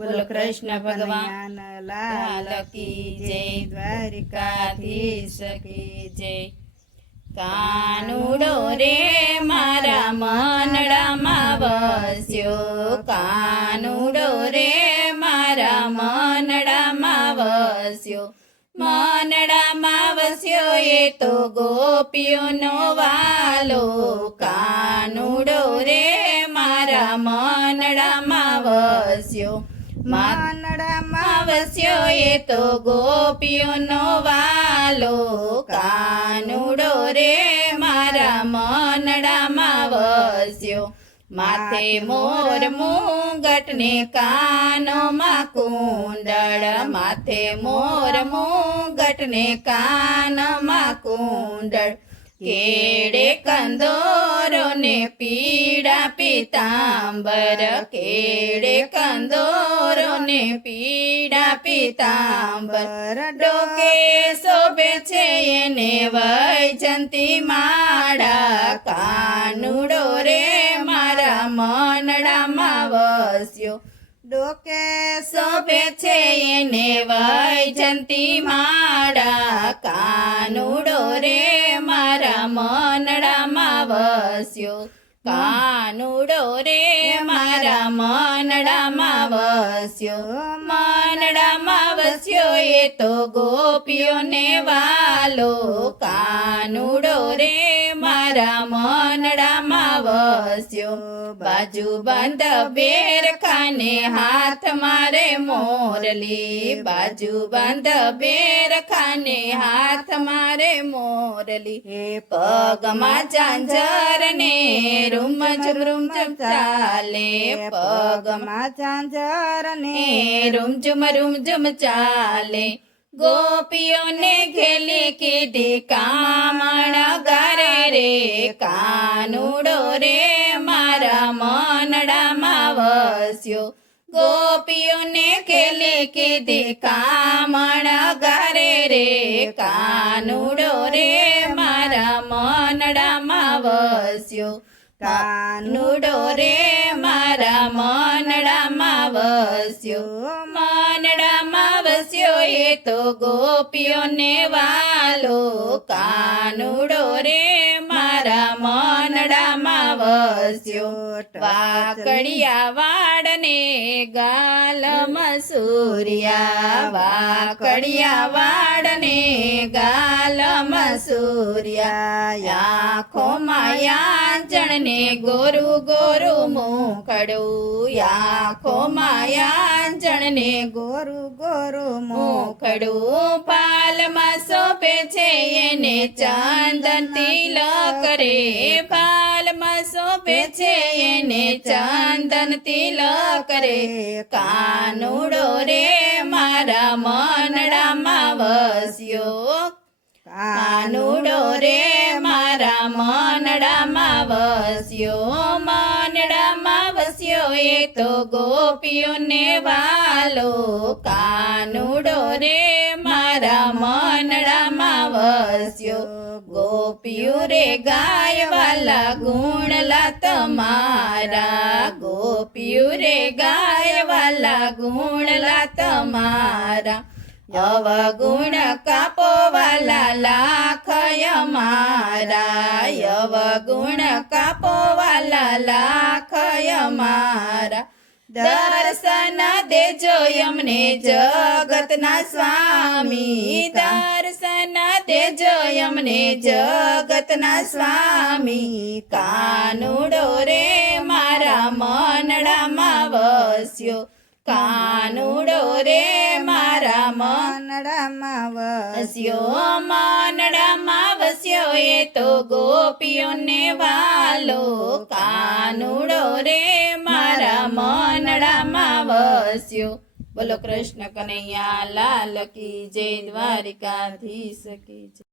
બોલો કૃષ્ણ ભગવાન લાલ કી જય, દ્વારિકાધીશ કી જય। કાનુડો રે મારા મનડામાં વસ્યો, કાનુડો રે મારા મનડામાં વસ્યો, મનડામાં વસ્યો એ તો ગોપીઓનો વાલો, કાનુડો રે મારા મનડામાં વસ્યો, મનડામાં વસ્યો એ તો ગોપીઓનો વાલો, કાનુડો રે મારા મનડામાં વસ્યો, માથે મોર મુંગટ ને કાનોમાં કુંડળ, માથે મોર મુંગટ ને કાનમાં કુંડળ, કેડે કંદોરો ને પીળા પીતાંબર, કેડે કંદોરો ને પીળા પીતાંબર, ડોકે શોભે છે એને વૈજંતી માળા, કાનુડો રે મારા મનડામાં વસ્યો, ડોકે શોભે છે એને વૈજંતી માળા, કાનુડો રે મારા મનડામાં વસ્યો, કાનુડો રે મારા મનડામાં વસ્યો, મનડામાં વસ્યો એ તો ગોપીઓને વાલો, કાનુડો રે મારા મનડામાં વસ્યો, બાજુ બંધ બેર ખાને હાથ મારે મોરલી, બાજુ બંધ બેર ખાને હાથ મારે મોરલી, હે પગમાં ઝાંઝર ને રૂમ ઝુમ ચાલે, પગમાં ઝાંઝર ને રૂમ ઝુમ ચાલે, ગોપીઓને ઘેલી કીધી કામણ ગારે રે, કાનુડો રે મારા મનડામાં વસ્યો, ગોપીઓને ઘેલી કીધી કામણ ગારે રે, કાનુડો રે મારા મનડામાં વસ્યો, કાનુડો રે મારા મનડામાં વસ્યો, મનડામાં વસ્યો એ તો ગોપીઓને વાલો, કાનુડો રે મારા મનડામાં વસ્યો, વાકડિયા વાડને ગાલ મસૂરિયા, વાકડિયા વાડને ગાલ મસૂરિયા, આંખોમાં યાંજણને ગોરુ ગોરુ મુખડું, આંખોમાં યાંજણને ગોરુ ગોરુ મુખડું, પાલમાં શોભે છે એને ચંદન તિલક રે, પાલમાં શોભે છે એને ચંદન તિલક રે, કાનુડો રે મારા મનડામાં વસ્યો, કાનુડો રે મારા મનડામાં વસ્યો, મનડામાં વસ્યો એ તો ગોપીઓને વાલો, કાનુડો રે મારા મનડામાં વસ્યો, ગોપીઓ રે ગાયવાલા ગુણલા તમારા, ગોપીઓ રે ગાયવાલા ગુણલા તમારા, અવગુણ કાપો વાલા લાખય મારા, અવગુણ કાપો વાલા લાખય મારા, દર્શન દેજો અમને જગતના સ્વામી, દર્શન દેજો અમને જગતના સ્વામી, કાનુડો રે મારા મનડામાં વસ્યો, કાનુડો રે મારા મનડામાં વસ્યો, મનડામાં વસ્યો એ તો ગોપીઓને વાલો, કાનુડો રે મારા મનડામાં વસ્યો। બોલો કૃષ્ણ કનૈયા લાલ કી જય, દ્વારિકાધીશ કી જય।